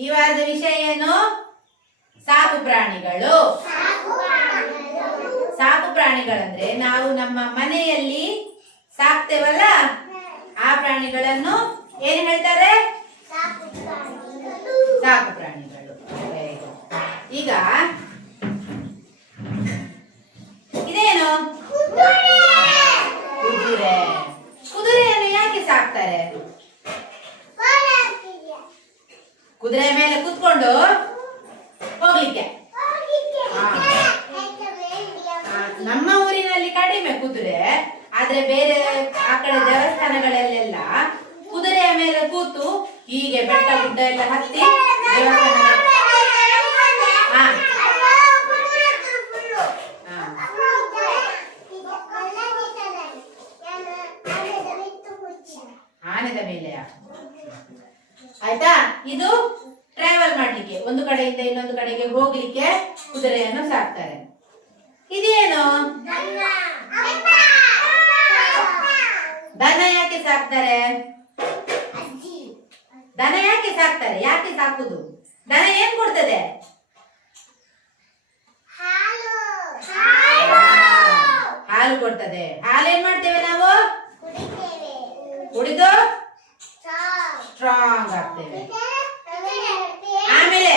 ಈ ವಾರದ ವಿಷಯ ಏನು? ಸಾಕು ಪ್ರಾಣಿಗಳು. ಸಾಕು ಪ್ರಾಣಿಗಳಂದ್ರೆ ನಾವು ನಮ್ಮ ಮನೆಯಲ್ಲಿ ಸಾಕ್ತೇವಲ್ಲ ಆ ಪ್ರಾಣಿಗಳನ್ನು ಏನು ಹೇಳ್ತಾರೆ? ಸಾಕು ಪ್ರಾಣಿಗಳು. ಈಗ ಇದೇನು? ಕುದುರೆ. ಕುದುರೆಯನ್ನು ಯಾಕೆ ಸಾಕ್ತಾರೆ? ಕುದುರೆ ಮೇಲೆ ಕೂತ್ಕೊಂಡು ಹೋಗ್ಲಿಕ್ಕೆ. ನಮ್ಮ ಊರಿನಲ್ಲಿ ಕಡಿಮೆ ಕುದುರೆ, ಆದ್ರೆ ಬೇರೆ ಆ ಕಡೆ ದೇವಸ್ಥಾನಗಳಲ್ಲೆಲ್ಲ ಕುದುರೆಯ ಮೇಲೆ ಕೂತು ಹೀಗೆ ಬೆಟ್ಟ ಗುಡ್ಡ ಎಲ್ಲ ಹತ್ತಿ ಆನೆದ ಮೇಲೆ. ಆಯ್ತಾ? ಇದು ಟ್ರಾವೆಲ್ ಮಾಡ್ಲಿಕ್ಕೆ, ಒಂದು ಕಡೆಯಿಂದ ಇನ್ನೊಂದು ಕಡೆಗೆ ಹೋಗ್ಲಿಕ್ಕೆ ಕುದುರೆಯನ್ನು ಸಾಕ್ತಾರೆ. ಇದೇನು? ದನ ಯಾಕೆ ಸಾಕ್ತಾರೆ? ದನ ಯಾಕೆ ಸಾಕ್ತಾರೆ? ಯಾಕೆ ಸಾಕುದು? ದನ ಏನ್ ಕೊಡ್ತದೆ? ಹಾಲು ಕೊಡ್ತದೆ. ಹಾಲು ಏನ್ ಮಾಡ್ತೇವೆ ನಾವು? ಕುಡಿದು ಸ್ಟ್ರಾಂಗ್ ಆಗ್ತೇವೆ. ಆಮೇಲೆ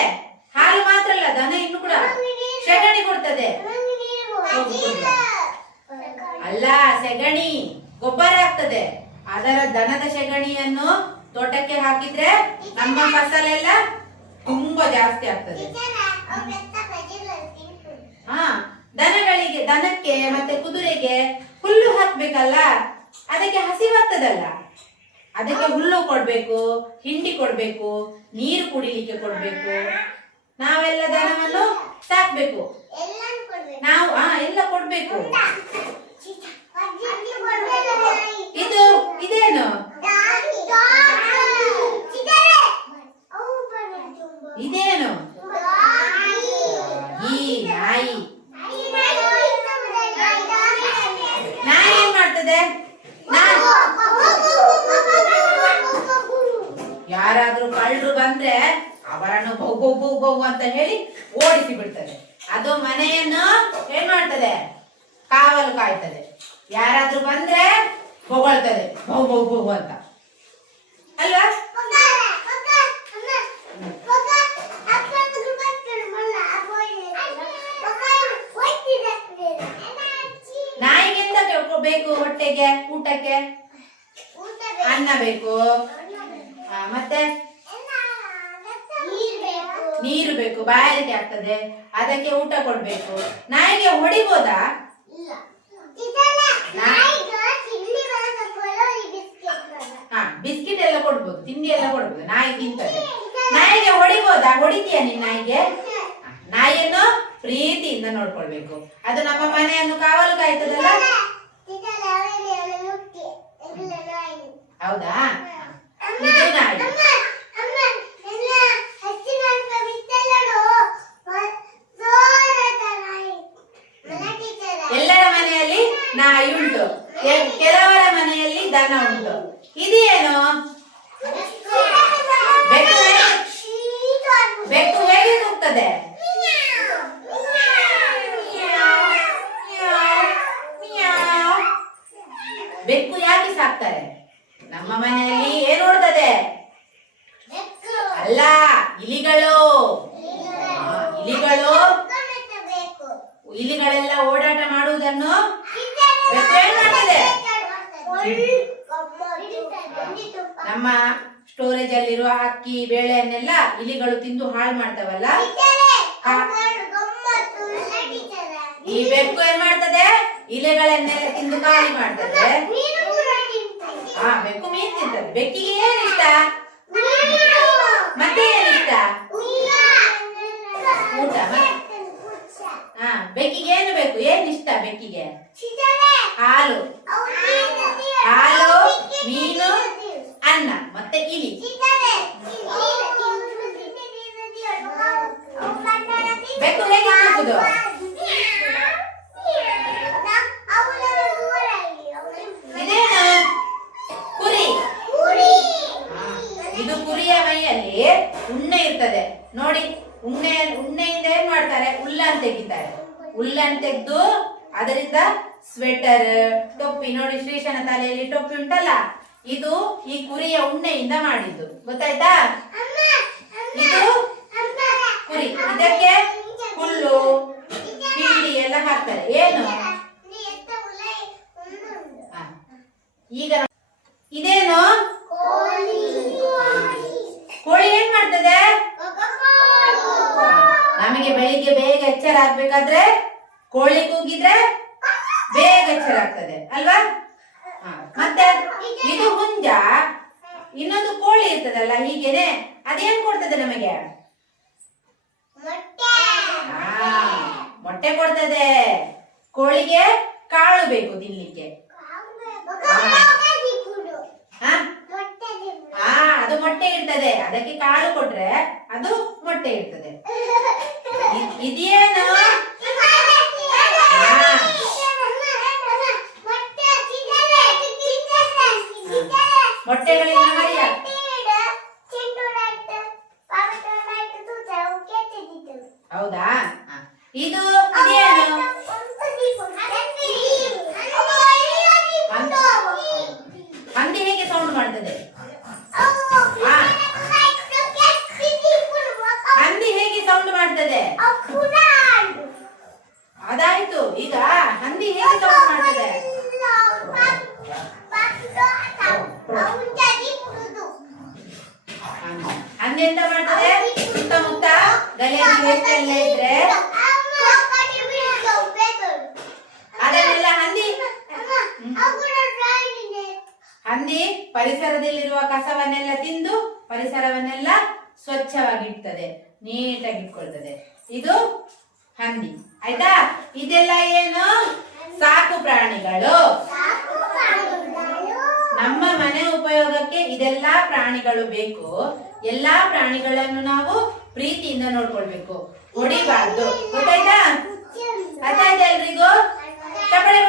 ಹಾಲು ಮಾತ್ರ ಅಲ್ಲ, ದನ ಇನ್ನು ಕೂಡ ಸೆಗಣಿ ಕೊಡ್ತದೆ. ಅಲ್ಲ, ಸೆಗಣಿ ಗೊಬ್ಬರ ಆಗ್ತದೆ. ಅದರ ದನದ ಸೆಗಣಿಯನ್ನು ತೋಟಕ್ಕೆ ಹಾಕಿದ್ರೆ ನಮ್ಮ ಫಸಲೆಲ್ಲ ತುಂಬಾ ಜಾಸ್ತಿ ಆಗ್ತದೆ. ದನಗಳಿಗೆ, ದನಕ್ಕೆ ಮತ್ತೆ ಕುದುರೆಗೆ ಹುಲ್ಲು ಹಾಕ್ಬೇಕಲ್ಲ, ಅದಕ್ಕೆ ಹಸಿವಾಗ್ತದಲ್ಲ, ಅದಕ್ಕೆ ಹುಲ್ಲು ಕೊಡ್ಬೇಕು, ಹಿಂಡಿ ಕೊಡ್ಬೇಕು, ನೀರು ಕುಡಿಲಿಕ್ಕೆ ಕೊಡ್ಬೇಕು. ನಾವೆಲ್ಲ ದನವನ್ನು ಸಾಕ್ಬೇಕು. ನಾವು ಎಲ್ಲ ಕೊಡ್ಬೇಕು. ಇದು ಇದೇನು? ಇದೇನು? ಈ ನಾಯಿ. ನಾಯಿ ಏನ್ ಮಾಡ್ತದೆ? ಯಾರಾದ್ರೂ ಕಳ್ಳರು ಬಂದ್ರೆ ಅವರನ್ನು ಬೌ ಬೌ ಬೌ ಬೌ ಅಂತ ಹೇಳಿ ಓಡಿಸಿ ಬಿಡ್ತದೆ. ಅದು ಮನೆಯನ್ನು ಏನ್ ಮಾಡ್ತದೆ? ಕಾವಲು ಕಾಯ್ತದೆ. ಯಾರಾದ್ರೂ ಬಂದ್ರೆ ಹೊಗಳ್ತದೆ ಬೌ ಬೌ ಬೌ ಅಂತ, ಅಲ್ವಾ? ನಾಯಿಗೆ ಎಂತ ಬೇಕು? ಹೊಟ್ಟೆಗೆ, ಊಟಕ್ಕೆ ಅನ್ನ ಬೇಕು, ಮತ್ತೆ ನೀರು ಬೇಕು, ಬಾಯಾರಿಕೆ ಆಗ್ತದೆ, ಅದಕ್ಕೆ ಊಟ ಕೊಡ್ಬೇಕು. ನಾಯಿಗೆ ಹೊಡಿಬೋದಾ? ಬಿಸ್ಕಿಟ್ ಎಲ್ಲ ಕೊಡ್ಬೋದು, ತಿಂಡಿ ಎಲ್ಲ ಕೊಡ್ಬೋದು. ನಾಯಿ ತಿಂತದೆ. ನಾಯಿಗೆ ಹೊಡಿಬೋದಾ? ಹೊಡಿತೀಯ ನಿನ್ ನಾಯಿಗೆ? ನಾಯಿಯನ್ನು ಪ್ರೀತಿಯಿಂದ ನೋಡ್ಕೊಳ್ಬೇಕು. ಅದು ನಮ್ಮ ಮನೆಯನ್ನು ಕಾವಲು ಕಾಯ್ತದಲ್ಲ. ಹೌದಾ? ಇದು ನಾಯಿ. ಎಲ್ಲರ ಮನೆಯಲ್ಲಿ ನಾಯಿ ಉಂಟು, ಕೆಲವರ ಮನೆಯಲ್ಲಿ ದನ ಉಂಟು. ಇದೇನು? ಬೆಕ್ಕು ಹೇಗೆ ಕೂಗ್ತದೆ? ಬೆಕ್ಕು ಯಾಕೆ ಸಾಕ್ತಾರೆ? ನಮ್ಮ ಮನೆಯಲ್ಲಿ ಏನು ಓಡ್ತದೆ? ಅಲ್ಲ, ಇಲಿಗಳು. ಇಲಿಗಳೆಲ್ಲ ಓಡಾಟ ಮಾಡುವುದನ್ನು ಬೆಕ್ಕು ಏನ್ ಮಾಡ್ತದೆ? ನಮ್ಮ ಸ್ಟೋರೇಜ್ ಅಲ್ಲಿರುವ ಅಕ್ಕಿ ಬೇಳೆಯನ್ನೆಲ್ಲ ಇಲಿಗಳು ತಿಂದು ಹಾಳು ಮಾಡ್ತಾವಲ್ಲ, ಈ ಬೆಕ್ಕು ಏನ್ ಮಾಡ್ತದೆ? ಇಲೆಗಳನ್ನೆಲ್ಲ ತಿಂದು ಖಾಲಿ ಮಾಡ್ತದೆ. ಬೆಕ್ಕು ಮೀನು ತಿಂತದೆ. ಬೆಕ್ಕಿಗೆ ಏನ್ ಇಷ್ಟ? ಮತ್ತೆ ಏನ್ ಇಷ್ಟ? ಊಟ. ಬೆಕ್ಕಿಗೆ ಏನು ಬೇಕು? ಏನ್ ಇಷ್ಟ ಬೆಕ್ಕಿಗೆ? ಹಾಲು, ಮೀನು, ಅನ್ನ, ಮತ್ತೆ ಇಲಿ. ಬೆಕ್ಕು ಹೇಗೆ ಕೂಗುದು? ಇದೇನು? ಕುರಿ. ಉಣ್ಣೆ ಇರ್ತದೆ ನೋಡಿ. ಉಣ್ಣೆಯಿಂದ ಏನ್ ಮಾಡ್ತಾರೆ, ಉಲ್ಲನ್ ತೆಗಿತಾರೆ. ಉಲ್ಲನ್ ತೆಗೆದು ಅದರಿಂದ ಸ್ವೆಟರ್, ಟೊಪ್ಪಿ ನೋಡಿ, ಶ್ರೀಶನ ತಲೆಯಲ್ಲಿ ಟೊಪ್ಪಿ ಉಂಟಲ್ಲ, ಇದು ಈ ಕುರಿಯ ಉಣ್ಣೆಯಿಂದ ಮಾಡಿದ್ದು, ಗೊತ್ತಾಯ್ತಾ? ಇದು ಕುರಿ, ಇದಕ್ಕೆ ಹುಲ್ಲು ಹಿಂಡಿ ಎಲ್ಲ ಹಾಕ್ತಾರೆ. ಏನು ಈಗ ಇದೇನು ಕೋಳಿ ಏನ್ ಮಾಡ್ತದೆ? ನಮಗೆ ಬೆಳಿಗ್ಗೆ ಬೇಗ ಎಚ್ಚರ ಆಗ್ಬೇಕಾದ್ರೆ ಕೋಳಿ ಕೂಗಿದ್ರೆ ಬೇಗ ಎಚ್ಚರ ಆಗ್ತದೆ ಅಲ್ವಾ? ಮತ್ತೆ ಇದು ಹುಂಜ, ಇನ್ನೊಂದು ಕೋಳಿ ಇರ್ತದಲ್ಲ ಹೀಗೇನೆ, ಅದೇನ್ ಕೊಡ್ತದೆ ನಮಗೆ? ಮೊಟ್ಟೆ ಕೊಡ್ತದೆ. ಕೋಳಿಗೆ ಕಾಳು ಬೇಕು ತಿನ್ಲಿಕ್ಕೆ. ಅದು ಮೊಟ್ಟೆ ಇರ್ತದೆ, ಅದಕ್ಕೆ ಕಾಳು ಕೊಟ್ರೆ ಅದು ಮೊಟ್ಟೆ ಇರ್ತದೆ. ಇದೇನು? ಮೊಟ್ಟೆಗಳಿಂದ ಮರಿಯ. ಹೌದಾ? ಇದು ಇದೇನು? ಹಂದಿ ಹೇಗೆ ಸೌಂಡ್ ಮಾಡ್ತದೆ? ಹಂದಿ ಹೇಗೆ ಸೌಂಡ್ ಮಾಡ್ತದೆ? ಅದಾಯ್ತು. ಈಗ ಹಂದಿ ಹೇಗೆ ಸೌಂಡ್ ಮಾಡ್ತದೆ? ಹಂದಿ ಎಂತ ಮಾಡ್ತದೆ? ಸುತ್ತಮುತ್ತ ಗಲಿಯಾಗಿ ವೇಸ್ಟ್ ಎಲ್ಲ ಇದ್ರೆ ಅದನ್ನೆಲ್ಲ ಹಂದಿ ಪರಿಸರದಲ್ಲಿರುವ ಕಸವನ್ನೆಲ್ಲ ತಿಂದು ಪರಿಸರವನ್ನೆಲ್ಲ ಸ್ವಚ್ಛವಾಗಿಡ್ತದೆ, ನೀಟಾಗಿ ಇಟ್ಕೊಳ್ತದೆ. ಇದು ಹಂದಿ, ಆಯ್ತಾ? ಇದೆಲ್ಲ ಏನು? ಸಾಕು ಪ್ರಾಣಿಗಳು. ನಮ್ಮ ಮನೆ ಉಪಯೋಗಕ್ಕೆ ಇದೆಲ್ಲಾ ಪ್ರಾಣಿಗಳು ಬೇಕು. ಎಲ್ಲಾ ಪ್ರಾಣಿಗಳನ್ನು ನಾವು ಪ್ರೀತಿಯಿಂದ ನೋಡ್ಕೊಳ್ಬೇಕು, ಹೊಡಿಬಾರ್ದು. ಗೊತ್ತಾಯ್ತಾ? ಅರ್ಥ ಆಯ್ತಾ ಎಲ್ರಿಗೂ? ಚಪ್ಪಾಳೆ